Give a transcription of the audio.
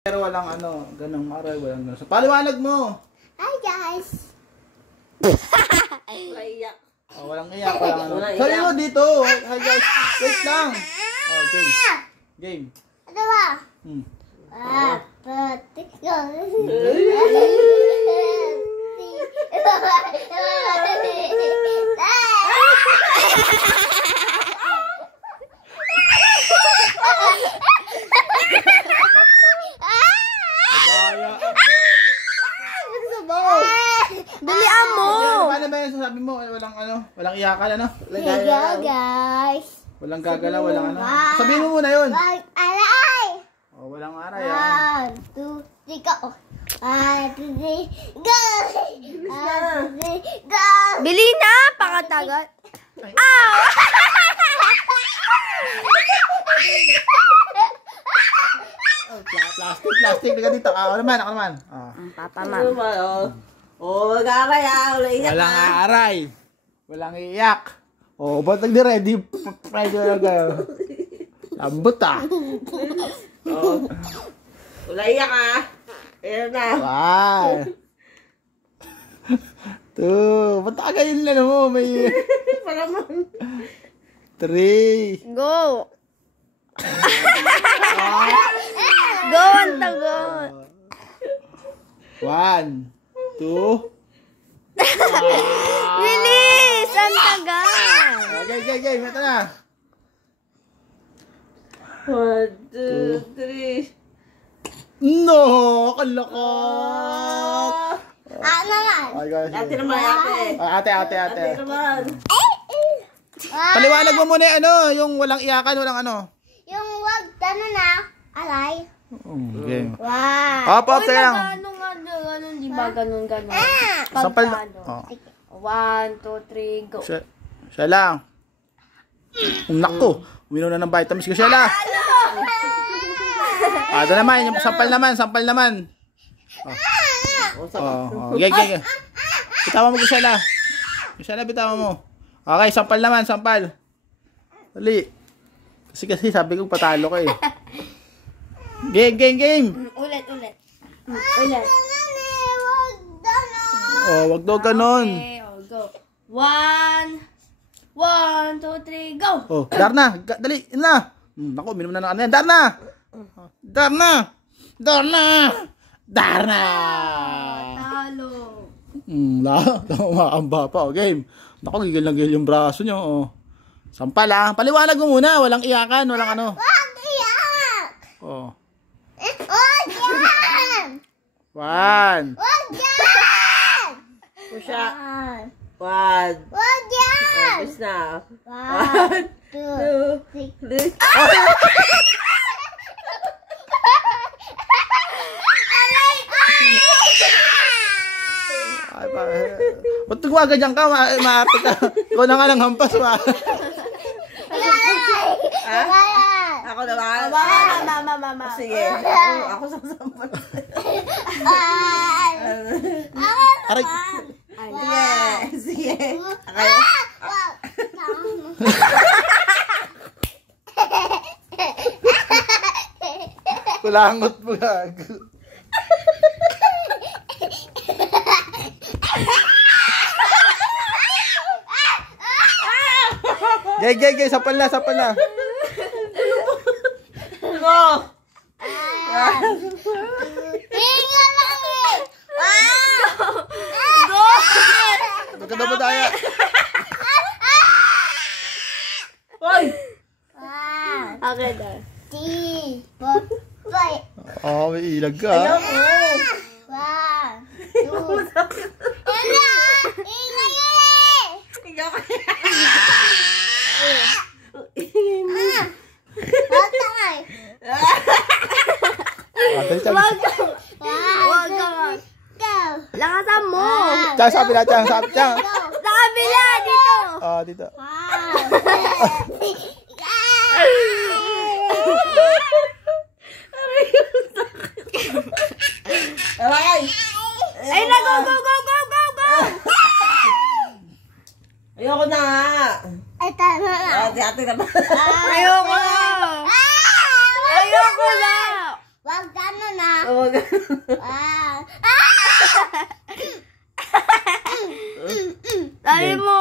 Pero walang ano, ganang maray, walang ganun. So, paliwanag mo! Hi guys! Wala iyak. Oh, walang iyak, walang ano. Walang Sabi iyak. mo dito! Hi guys! Wait lang! Oh, game. Game. Ano ba? Patik ko. Kaya. Bilian mo! Paano ba yung sasabi mo? Walang ano, walang iyakan ano? Hello guys! Walang gagalaw, walang ano. Sabihin mo muna yun. Wag aray! Oh, walang aray ah. 1, 2, 3, go! 1, 2, 3, go! 1, 2, 3, go! Bili na! Pakatagal. Oh, plastic. Liga dito. Ako naman. Ah. Papa Ano ma. ba, oh? Oh, mag-aaray ah. Wala iyak Walang ah. aray. Walang iyak. Oh, ba't nagdi-ready? Lambot ah. Oh. Wala iyak ah. Ayan na. 1. 2. Ba't agayin lang mo? May Palaman. 3. Go! Go ang tagon. 1, 2. Bilis! Ang tagal. Game. Ito na. 1, 2, 3. No! Kalakot! Ano naman? Ay, guys. Ate naman, ate. Ate. Ate naman. Paliwanag mo muna yung ano, yung walang iyakan, walang ano. Yung wag ano na, alay. Game. Wow. Up, teka lang. Ganun, di ba? Ganun. Sampal na. Pagkano. Oh. 1, 2, 3, go. Siya lang. Naku, uminom na ng vitamins ko siya lang. Ito naman, yung sampal naman. Oh. Gay. Bitawan mo ko siya lang. Bitawan mo. Okay, sampal naman. Dali. Kasi sabi ko patalo ka eh. Game. Ulit. Oh, wag daw ganon. Okay, go. 1, 2, 3, go. Oh, Darna, dali, yun na. Naku, minum na ng ano yan. Darna. Talo. Umakamba pa. Oh, game. Naku, gigil yung braso nyo. Oh. Sampal ah. Paliwanag mo muna. Walang iyakan, walang ano. Wag iyak! Oh. Wag yan! 1. Wag yan! Pusha. 1. Wag yan! Tapos na. 1, 2, 3. 2. Ay, ba't nagwaganyan ka? Maarte ka. Ikaw na nga ng hampas, wa. Ako naman. Mama. Sige. Ako sasampal. Aray. Sige. Kulangot mo gago. Gay, sampal na. Ano? Hinga lang eh! Magkadabadaya. Hoy! Okay, na. 3, 4, 5. Oh, may ilag ka. Ayaw mo. 1, 2. Hinga yan eh! Ikaw kaya. Wag ka. Lakasan mo. Tsaka sabi na, tsaka. Sa kabila, dito. Oh, dito. Aray! Ay na, go. Ayoko na nga. Ay, tama na. Ate naman. Ayoko na. Ah! Ayoko na. Wag ka na. Huwag ka. Ah. Sabi mo,